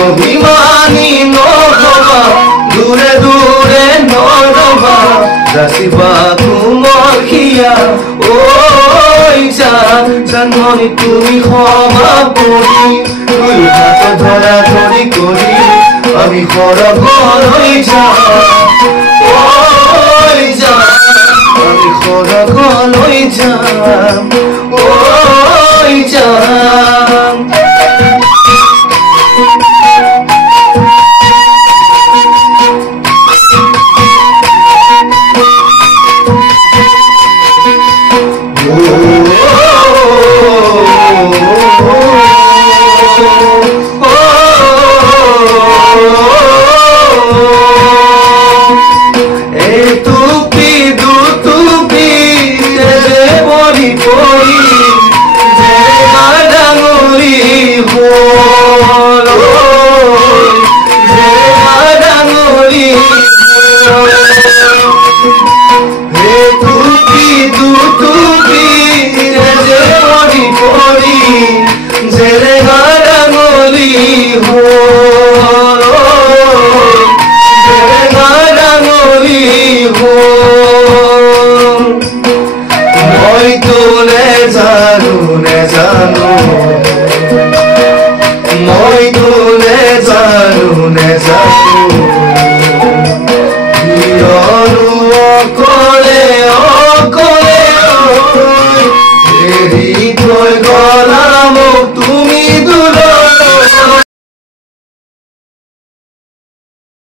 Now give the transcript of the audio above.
অভিমানী নৰবা দূৰে দূৰে নৰবা যাচিবা তোমাৰ খিয়া ঐ জানমণি তুমি ক্ষমা কৰি দুই হাত ধৰা ধৰি কৰি আমি সৰগলৈ যাম ঐ আমি সৰগলৈ যাম ঐ যাম